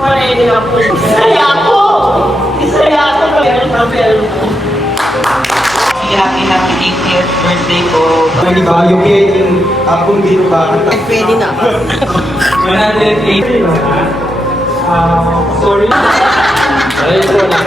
panay ako. Isaya ako! Isaya ako! Pero Happy 80th birthday po. Nag-iba yung akong dito ba? pwede na. 180 no? Sorry. Ayun po lang.